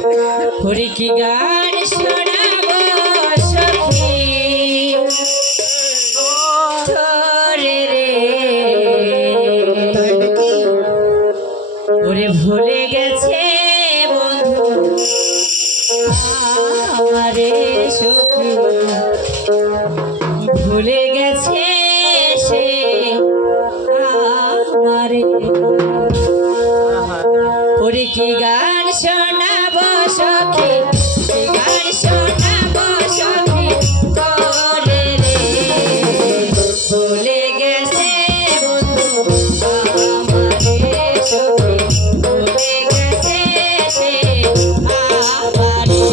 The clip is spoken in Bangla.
হরি কি গান শোনাবো সখী তোরে রে ওরে ভুলে গেছে বন্ধু আমারে সখী ভুলে গেছে সে আমারে ওরে কি গান শোনাবো সখী কি গান শোনাবো সখী তোরে রে ভুলে গেছে বন্ধু আমারে সখী ভুলে গেছে সে আমারে